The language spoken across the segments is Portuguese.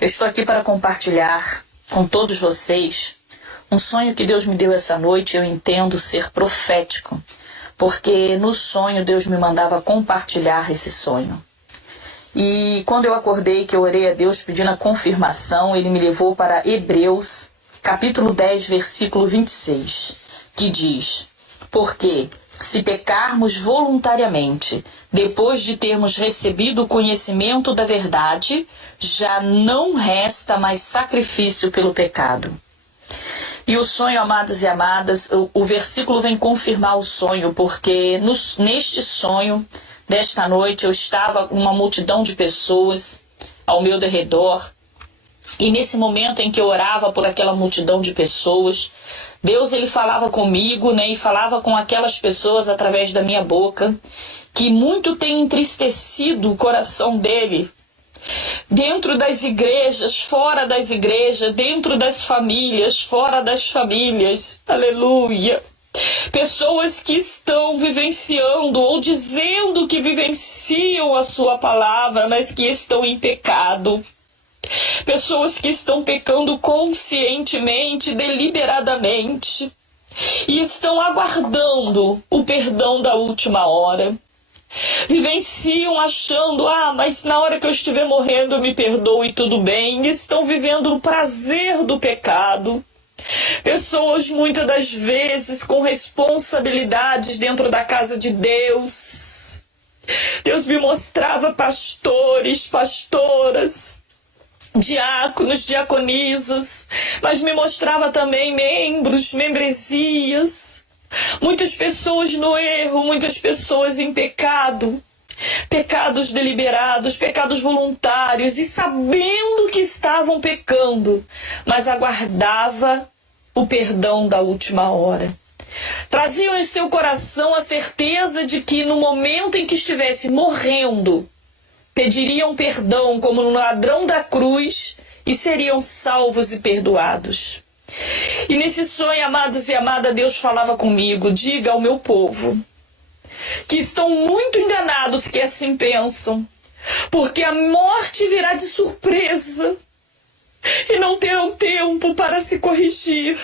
Eu estou aqui para compartilhar com todos vocês um sonho que Deus me deu essa noite. Eu entendo ser profético, porque no sonho Deus me mandava compartilhar esse sonho. E quando eu acordei, que eu orei a Deus pedindo a confirmação, Ele me levou para Hebreus, capítulo 10, versículo 26, que diz: porque se pecarmos voluntariamente, depois de termos recebido o conhecimento da verdade, já não resta mais sacrifício pelo pecado. E o sonho, amados e amadas, o versículo vem confirmar o sonho, porque neste sonho, desta noite, eu estava com uma multidão de pessoas ao meu derredor. E nesse momento em que eu orava por aquela multidão de pessoas, Deus ele falava comigo, e falava com aquelas pessoas através da minha boca, que muito tem entristecido o coração dele, dentro das igrejas, fora das igrejas, dentro das famílias, fora das famílias, aleluia. Pessoas que estão vivenciando ou dizendo que vivenciam a sua palavra, mas que estão em pecado. Pessoas que estão pecando conscientemente, deliberadamente, e estão aguardando o perdão da última hora. Vivenciam achando, mas na hora que eu estiver morrendo eu me perdoo e tudo bem. E estão vivendo o prazer do pecado. Pessoas muitas das vezes com responsabilidades dentro da casa de Deus. Deus me mostrava pastores, pastoras, diáconos, diaconisas, mas me mostrava também membros, membresias, muitas pessoas no erro, muitas pessoas em pecado, pecados deliberados, pecados voluntários, e sabendo que estavam pecando, mas aguardava o perdão da última hora. Traziam em seu coração a certeza de que no momento em que estivesse morrendo, pediriam perdão como no ladrão da cruz e seriam salvos e perdoados. E nesse sonho, amados e amadas, Deus falava comigo: diga ao meu povo que estão muito enganados que assim pensam, porque a morte virá de surpresa e não terão tempo para se corrigir,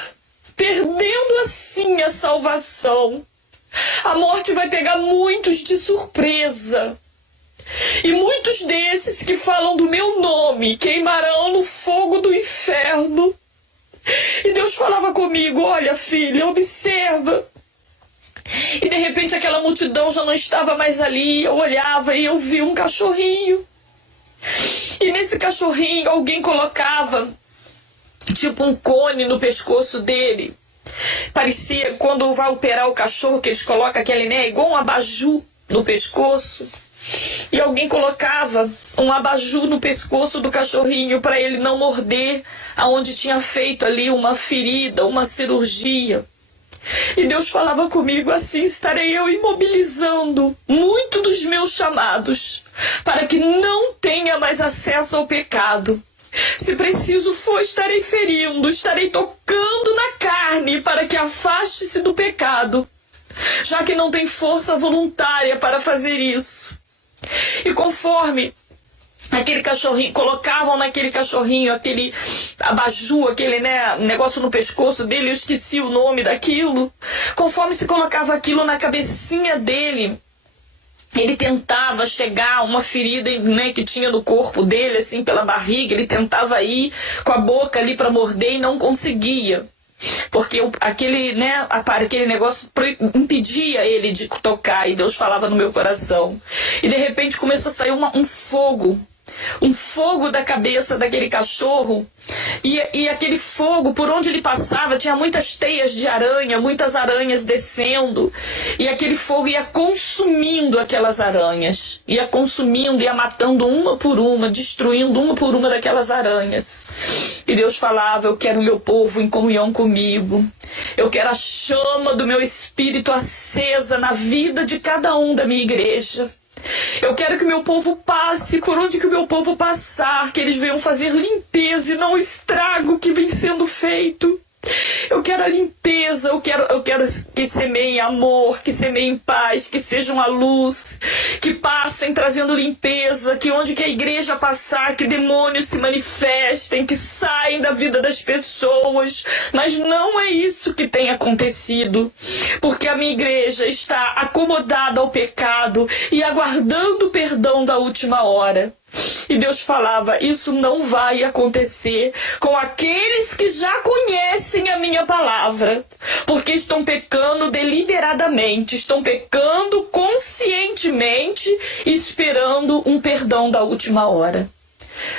perdendo assim a salvação. A morte vai pegar muitos de surpresa. E muitos desses que falam do meu nome queimarão no fogo do inferno. E Deus falava comigo: olha, filha, observa. E de repente aquela multidão já não estava mais ali. Eu olhava e eu vi um cachorrinho. E nesse cachorrinho alguém colocava tipo um cone no pescoço dele. Parecia, quando vai operar o cachorro, que eles colocam aquele, igual um abajur no pescoço. E alguém colocava um abajur no pescoço do cachorrinho para ele não morder aonde tinha feito ali uma ferida, uma cirurgia. E Deus falava comigo: assim estarei eu imobilizando muito dos meus chamados, para que não tenha mais acesso ao pecado. Se preciso for, estarei ferindo, estarei tocando na carne para que afaste-se do pecado, já que não tem força voluntária para fazer isso. E conforme aquele cachorrinho, colocavam naquele cachorrinho aquele abajur, aquele negócio no pescoço dele, eu esqueci o nome daquilo. Conforme se colocava aquilo na cabecinha dele, ele tentava chegar a uma ferida, que tinha no corpo dele, assim, pela barriga. Ele tentava ir com a boca ali para morder e não conseguia, porque aquele negócio impedia ele de tocar. E Deus falava no meu coração. E de repente começou a sair um fogo da cabeça daquele cachorro, e aquele fogo, por onde ele passava, tinha muitas teias de aranha, muitas aranhas descendo, e aquele fogo ia consumindo aquelas aranhas, ia consumindo, ia matando uma por uma, destruindo uma por uma daquelas aranhas. E Deus falava: eu quero o meu povo em comunhão comigo, eu quero a chama do meu espírito acesa na vida de cada um da minha igreja. Eu quero que o meu povo passe por onde que o meu povo passar, que eles venham fazer limpeza e não o estrago que vem sendo feito. Eu quero a limpeza, eu quero que semeiem amor, que semeiem paz, que sejam a luz, que passem trazendo limpeza, que onde que a igreja passar, que demônios se manifestem, que saem da vida das pessoas. Mas não é isso que tem acontecido, porque a minha igreja está acomodada ao pecado e aguardando o perdão da última hora. E Deus falava, isso não vai acontecer com aqueles que já conhecem a minha palavra, porque estão pecando deliberadamente, estão pecando conscientemente, esperando um perdão da última hora.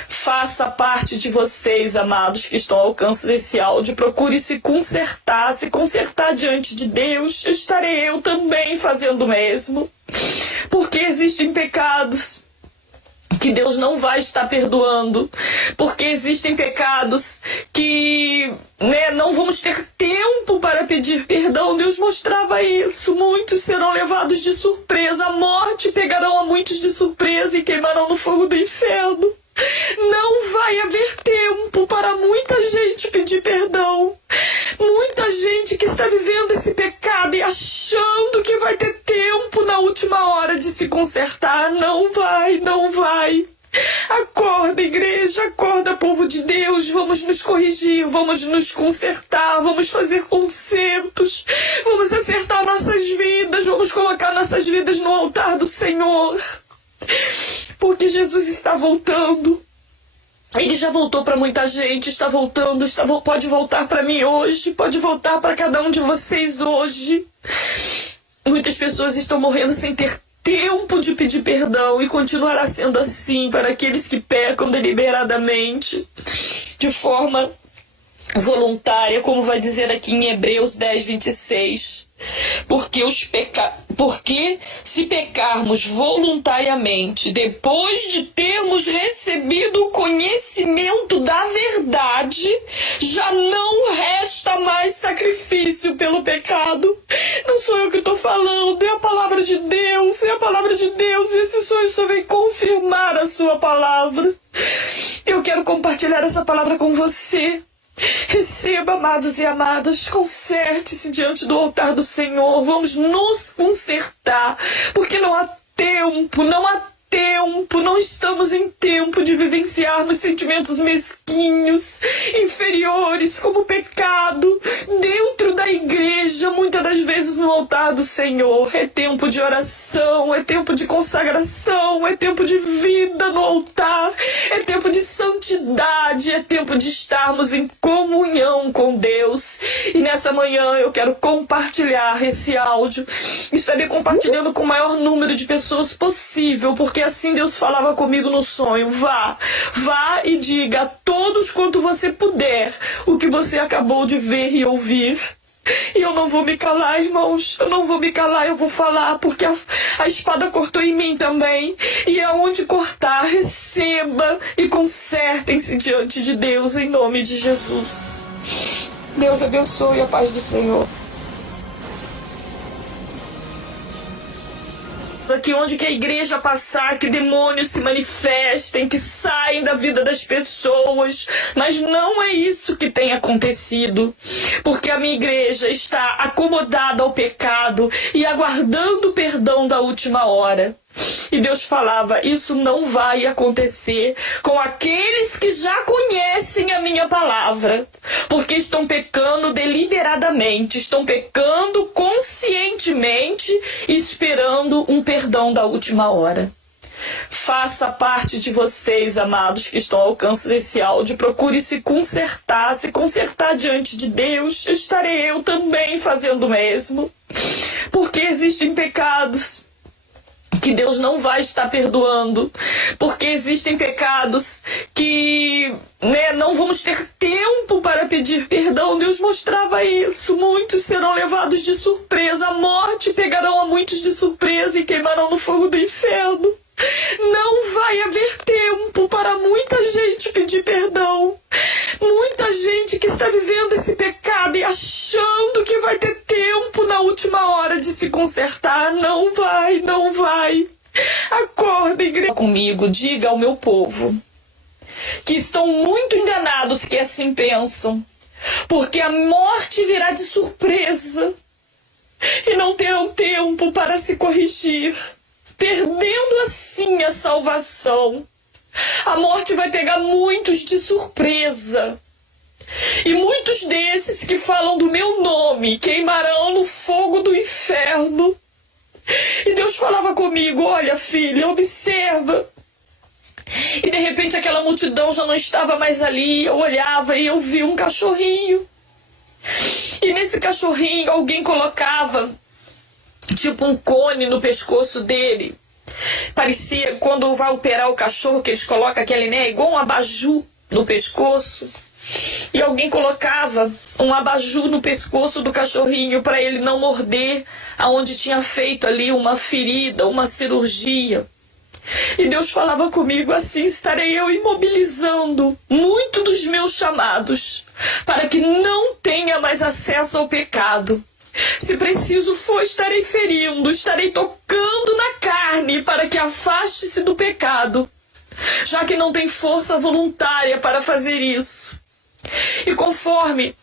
Faça parte de vocês, amados, que estão ao alcance desse áudio. Procure se consertar diante de Deus. Estarei eu também fazendo o mesmo, porque existem pecados que Deus não vai estar perdoando, porque existem pecados que não vamos ter tempo para pedir perdão. Deus mostrava isso. Muitos serão levados de surpresa, a morte pegarão a muitos de surpresa e queimarão no fogo do inferno. Não vai haver tempo para muita gente pedir perdão. Muita gente que está vivendo esse pecado e achando que vai ter tempo na última hora de se consertar. Não vai. Acorda, igreja, acorda, povo de Deus. Vamos nos corrigir, vamos nos consertar, vamos fazer consertos, vamos acertar nossas vidas, vamos colocar nossas vidas no altar do Senhor. Porque Jesus está voltando. Ele já voltou para muita gente, está voltando, pode voltar para mim hoje, pode voltar para cada um de vocês hoje. Muitas pessoas estão morrendo sem ter tempo de pedir perdão e continuará sendo assim para aqueles que pecam deliberadamente, de forma voluntária, como vai dizer aqui em Hebreus 10, 26. Porque se pecarmos voluntariamente, depois de termos recebido o conhecimento da verdade, já não resta mais sacrifício pelo pecado. Não sou eu que estou falando, é a palavra de Deus, e esse sonho só vem confirmar a sua palavra. Eu quero compartilhar essa palavra com você. Receba, amados e amadas, conserte-se diante do altar do Senhor. Vamos nos consertar, porque não há tempo, não estamos em tempo de vivenciarmos sentimentos mesquinhos, inferiores, como pecado, dentro da igreja, muitas das vezes no altar do Senhor. É tempo de oração, é tempo de consagração, é tempo de vida no altar, é tempo de santidade, é tempo de estarmos em comunhão com Deus. E nessa manhã eu quero compartilhar esse áudio. Estarei compartilhando com o maior número de pessoas possível, porque assim Deus falava comigo no sonho. Vá e diga a todos quanto você puder o que você acabou de ver e ouvir. E eu não vou me calar, irmãos, eu vou falar, porque a espada cortou em mim também. E aonde cortar, receba e consertem-se diante de Deus, em nome de Jesus. Deus abençoe, a paz do Senhor. Que onde que a igreja passar, que demônios se manifestem, que saem da vida das pessoas. Mas não é isso que tem acontecido, porque a minha igreja está acomodada ao pecado e aguardando o perdão da última hora. E Deus falava, isso não vai acontecer com aqueles que já conhecem a minha palavra, porque estão pecando deliberadamente, estão pecando conscientemente, esperando um perdão da última hora. Faça parte de vocês, amados, que estão ao alcance desse áudio. Procure se consertar diante de Deus. Estarei eu também fazendo o mesmo, porque existem pecados que Deus não vai estar perdoando, porque existem pecados que não vamos ter tempo para pedir perdão. Deus mostrava isso. Muitos serão levados de surpresa, a morte pegarão a muitos de surpresa e queimarão no fogo do inferno. Não vai haver tempo para muita gente pedir perdão. Muita gente que está vivendo esse pecado e achando que vai ter tempo na última hora de se consertar. Não vai. Acorda, igreja. Comigo, diga ao meu povo que estão muito enganados, que assim pensam. porque a morte virá de surpresa e não terão tempo para se corrigir, perdendo assim a salvação. A morte vai pegar muitos de surpresa. E muitos desses que falam do meu nome queimarão no fogo do inferno. E Deus falava comigo: olha, filha, observa. E de repente aquela multidão já não estava mais ali. Eu olhava e eu vi um cachorrinho. E nesse cachorrinho alguém colocava tipo um cone no pescoço dele. Parecia, quando vai operar o cachorro, que eles colocam aquele, né, igual um abajur no pescoço. E alguém colocava um abajur no pescoço do cachorrinho para ele não morder aonde tinha feito ali uma ferida, uma cirurgia. E Deus falava comigo: assim estarei eu imobilizando muito dos meus chamados, para que não tenha mais acesso ao pecado. Se preciso for, estarei ferindo, estarei tocando na carne para que afaste-se do pecado, já que não tem força voluntária para fazer isso. E conforme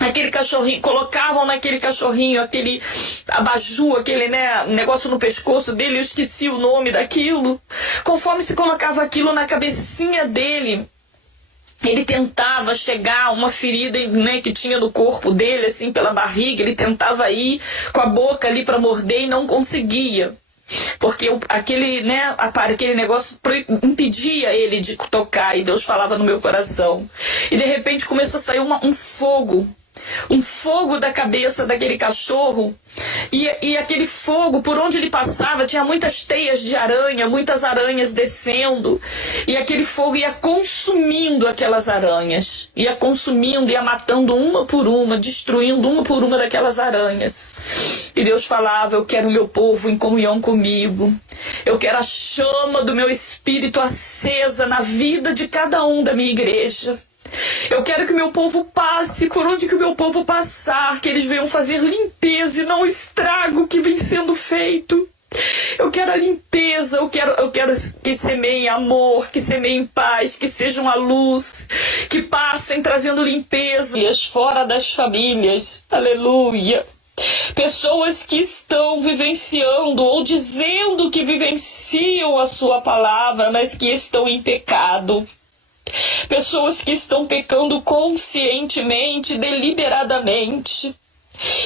aquele cachorrinho, colocavam naquele cachorrinho aquele abajur, aquele, né, negócio no pescoço dele, eu esqueci o nome daquilo. Conforme se colocava aquilo na cabecinha dele, ele tentava chegar a uma ferida, né, que tinha no corpo dele, assim, pela barriga. Ele tentava ir com a boca ali para morder e não conseguia, porque aquele negócio impedia ele de tocar. E Deus falava no meu coração. E de repente começou a sair um fogo da cabeça daquele cachorro, e aquele fogo, por onde ele passava, tinha muitas teias de aranha, muitas aranhas descendo, e aquele fogo ia consumindo aquelas aranhas, ia consumindo, ia matando uma por uma, destruindo uma por uma daquelas aranhas. E Deus falava: eu quero o meu povo em comunhão comigo, eu quero a chama do meu espírito acesa na vida de cada um da minha igreja. Eu quero que o meu povo passe por onde que o meu povo passar, que eles venham fazer limpeza e não o estrago que vem sendo feito. Eu quero a limpeza, eu quero que semeiem amor, que semeiem paz, que sejam a luz, que passem trazendo limpeza fora das famílias. Aleluia. Pessoas que estão vivenciando ou dizendo que vivenciam a sua palavra, mas que estão em pecado. Pessoas que estão pecando conscientemente, deliberadamente,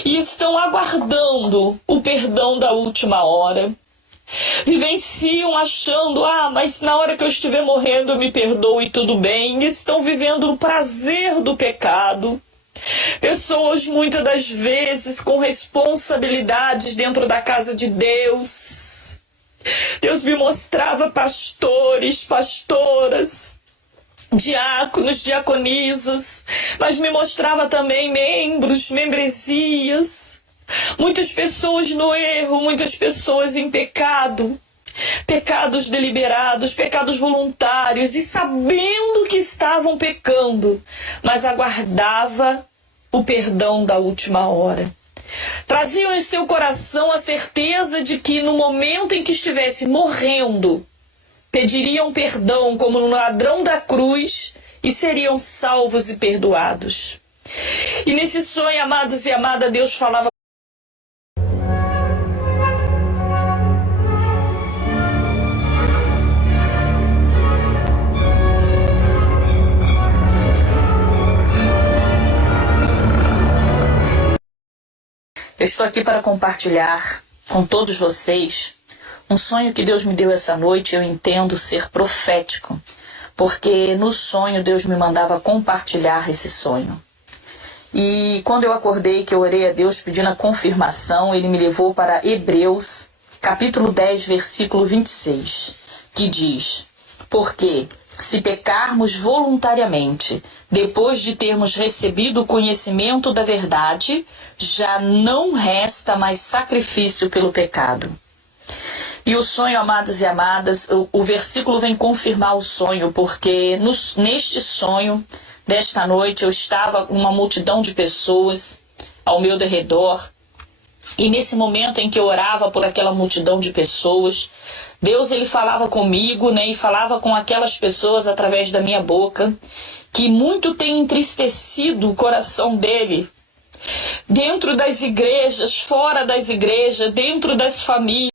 e estão aguardando o perdão da última hora. Vivenciam achando: mas na hora que eu estiver morrendo eu me perdoo e tudo bem. E estão vivendo o prazer do pecado. Pessoas muitas das vezes com responsabilidades dentro da casa de Deus. Deus me mostrava pastores, pastoras, diáconos, diaconisas, mas me mostrava também membros, membresias, muitas pessoas no erro, muitas pessoas em pecado, pecados deliberados, pecados voluntários, e sabendo que estavam pecando, mas aguardava o perdão da última hora. Traziam em seu coração a certeza de que no momento em que estivesse morrendo, pediriam perdão como no ladrão da cruz e seriam salvos e perdoados. E nesse sonho, amados e amadas, Deus falava: eu estou aqui para compartilhar com todos vocês um sonho que Deus me deu essa noite. Eu entendo ser profético, porque no sonho Deus me mandava compartilhar esse sonho. E quando eu acordei, que eu orei a Deus pedindo a confirmação, Ele me levou para Hebreus, capítulo 10, versículo 26, que diz: porque se pecarmos voluntariamente, depois de termos recebido o conhecimento da verdade, já não resta mais sacrifício pelo pecado. E o sonho, amados e amadas, o versículo vem confirmar o sonho, porque neste sonho, desta noite, eu estava com uma multidão de pessoas ao meu derredor. E nesse momento em que eu orava por aquela multidão de pessoas, Deus, Ele falava comigo, né, e falava com aquelas pessoas através da minha boca, que muito tem entristecido o coração dele, dentro das igrejas, fora das igrejas, dentro das famílias.